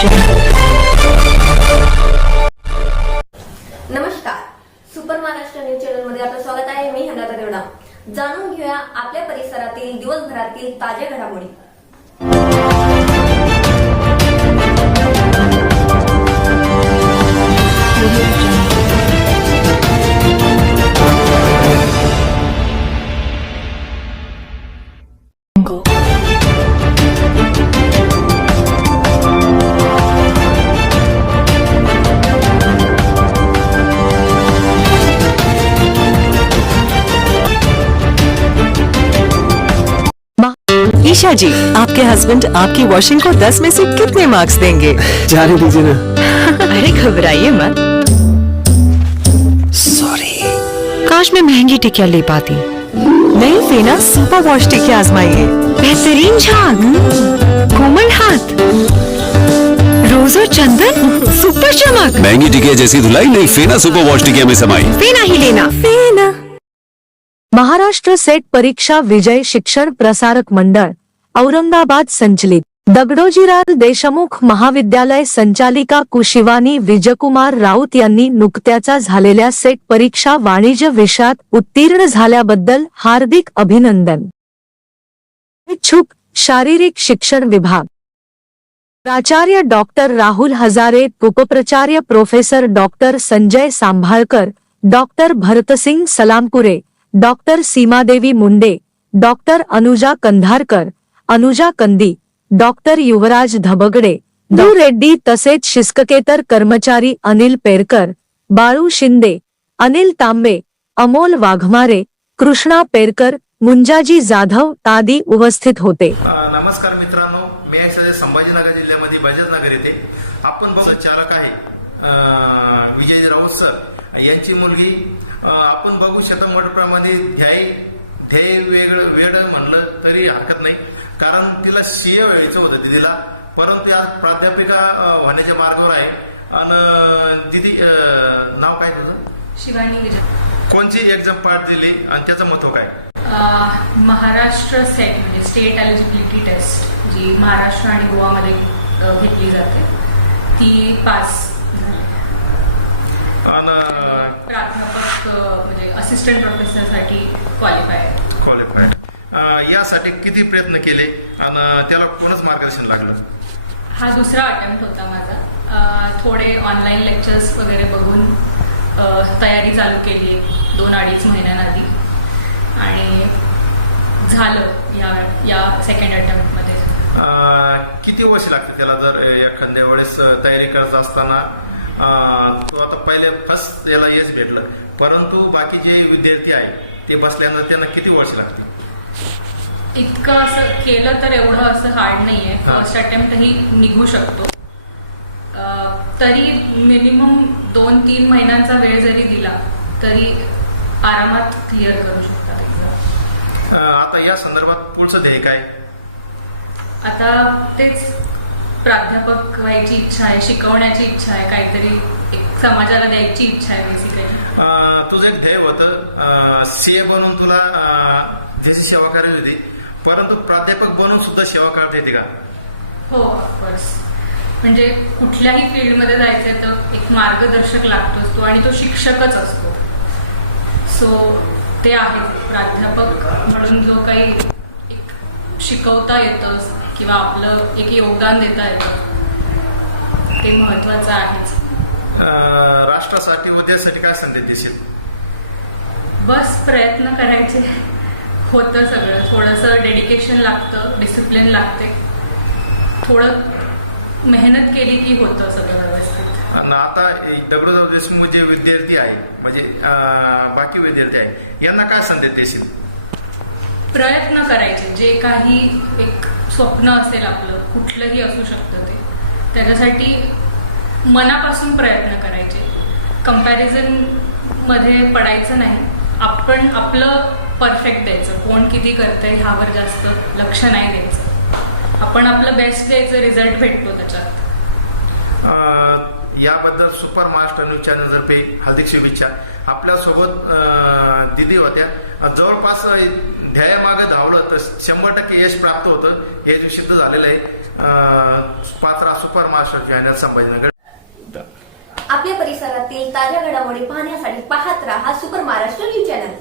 नमस्कार, super Maharashtra news channel मध्ये आपलं स्वागत आहे. मी हंगाता देवडा. जाणून घेऊया आपल्या परिसरातील दिवसभरातील ताज्या घडामोडी. ईशा जी, आपके हस्बैंड आपकी वॉशिंग को 10 में से कितने मार्क्स देंगे? जाने दीजिए ना। अरे घबराइए मत। सॉरी। काश मैं महंगी टिकिया ले पाती। नई फेना सुपर वॉश टिकिया आजमाइए। बेहतरीन झाग, कोमल हाथ, रोज और चंदन, सुपर चमक। महंगी टिकिया जैसी धुलाई नहीं, फेना सुपर वॉश टिकिया में समाई। फेना ही लेना। फेना। महाराष्ट्र सेट परीक्षा विजय शिक्षण प्रसारक मंडळ औरंगाबाद संचलित दगडोजीराव देशमुख महाविद्यालय संचालिका कुशिवानी विजयकुमार राऊत यांनी नुकत्याच झालेल्या सेट परीक्षा वाणिज्य विषयात उत्तीर्ण झाल्याबद्दल हार्दिक अभिनंदन. इच्छुक शारीरिक शिक्षण विभाग प्राचार्य डॉक्टर राहुल हजारे, उपप्राचार्य professor doctor Sanjay Sambhalkar, doctor Bharatsingh Salampure, doctor Seemadevi Munde, doctor Anuja Kandharkar, Anuja Kandi, doctor युवराज धबगडे, डॉ रेड्डी तसेच शिक्षकेतर कर्मचारी अनिल पेरकर, बाळू शिंदे, अनिल तांबे, अमोल वाघमारे, कृष्णा पेरकर, मुंजाजी जाधव आदी उपस्थित होते. नमस्कार मित्रांनो, मी आहे सध्या संभाजीनगर जिल्ह्यामध्ये बजाजनगर येथे. आपण बघू चालक आहे विजय राऊत सर यांची मुलगी. आपण बघू शकता मोठ्या प्रमाणात ध्येय वेगळं म्हणलं तरी हरकत नाही, कारण तिला सीए व्हायचं होतं दिदीला, परंतु आज प्राध्यापिका होण्याच्या मार्गावर आहे. आणि दिदी नाव काय तुझं? शिवानी विजय. कोणती एक्झाम पार दिली आणि त्याचं महत्व काय? महाराष्ट्र सेट म्हणजे स्टेट एलिजिबिलिटी टेस्ट जी महाराष्ट्र आणि गोवामध्ये घेतली जाते ती पास प्राध्यापक म्हणजे असिस्टंट प्रोफेसरसाठी क्वालिफाईड. यासाठी किती प्रयत्न केले आणि त्याला कोणच मार्गदर्शन लागलं? हा दुसरा अटेम्प्ट होता माझा. थोडे ऑनलाईन लेक्चर्स वगैरे बघून तयारी चालू केली 2-2.5 महिन्यांआधी आणि झालं या सेकंड अटेम्प्टमध्ये. किती वर्ष लागते त्याला जर एखाद्या वेळेस तयारी करत असताना? तो आता पहिले फर्स्ट याला यश भेटलं, परंतु बाकी जे विद्यार्थी आहे ते बसल्यानंतर त्यांना किती वर्ष लागते? इतकं असं केलं तर एवढं असं हार्ड नाहीये. फर्स्ट अटेम्प्टही निघू शकतो. तरी मिनिमम 2-3 महिन्यांचा वेळ जरी दिला तरी आरामात क्लिअर करू शकतात एक्झाम. आता या संदर्भात पुढचं ध्येय काय? आता तेच प्राध्यापक व्हायची इच्छा आहे, शिकवण्याची इच्छा आहे, काहीतरी एक समाजाला द्यायची इच्छा आहे बेसिकली. तुझं एक ध्येय होतं सीए बनून तुला त्याची सेवा करायची होती, परंतु प्राध्यापक बनून सुद्धा सेवा करता येते का? हो, ऑफकोर्स. म्हणजे कुठल्याही फील्डमध्ये जायचंय तर एक मार्गदर्शक लागतोच तो, आणि तो शिक्षकच असतो. सो ते आहे प्राध्यापक म्हणून जो काही एक शिकवता येतं किंवा आपलं एक योगदान देता येतं ते महत्वाचं आहेच. राष्ट्रासाठी व देशासाठी काय संदेश देशील? बस प्रयत्न करायचे. होतं सगळं. थोडंसं डेडिकेशन लागतं, डिसिप्लिन लागते, थोडं मेहनत केली की होतं सगळं व्यवस्थित. आणि आता दगडोजीराव देशमुख जे विद्यार्थी आहे म्हणजे बाकी विद्यार्थी आहे यांना काय संदेश देशील? प्रयत्न करायचे. जे काही एक स्वप्न असेल आपलं, कुठलंही असू शकतं ते, त्याच्यासाठी मनापासून प्रयत्न करायचे. कंपॅरिझन मध्ये पडायचं नाही. आपण आपलं परफेक्ट द्यायचं. कोण किती करतंय ह्यावर जास्त लक्ष नाही द्यायचं. आपण आपलं बेस्ट द्यायचं, रिझल्ट भेटतो त्याच्यात. याबद्दल सुपर महाराष्ट्र न्यूज चॅनल तर्फे हार्दिक शुभेच्छा. आपल्यासोबत दिदी होत्या जवळपास ध्येयामागे धावलं तर 100% यश प्राप्त होतं, हे सिद्ध झालेलं आहे. Patra super Maharashtra channel Sambhajinagar. आपल्या परिसरातील ताज्या घडामोडी पाहण्यासाठी पाहत राहा सुपर महाराष्ट्र न्यूज चॅनल.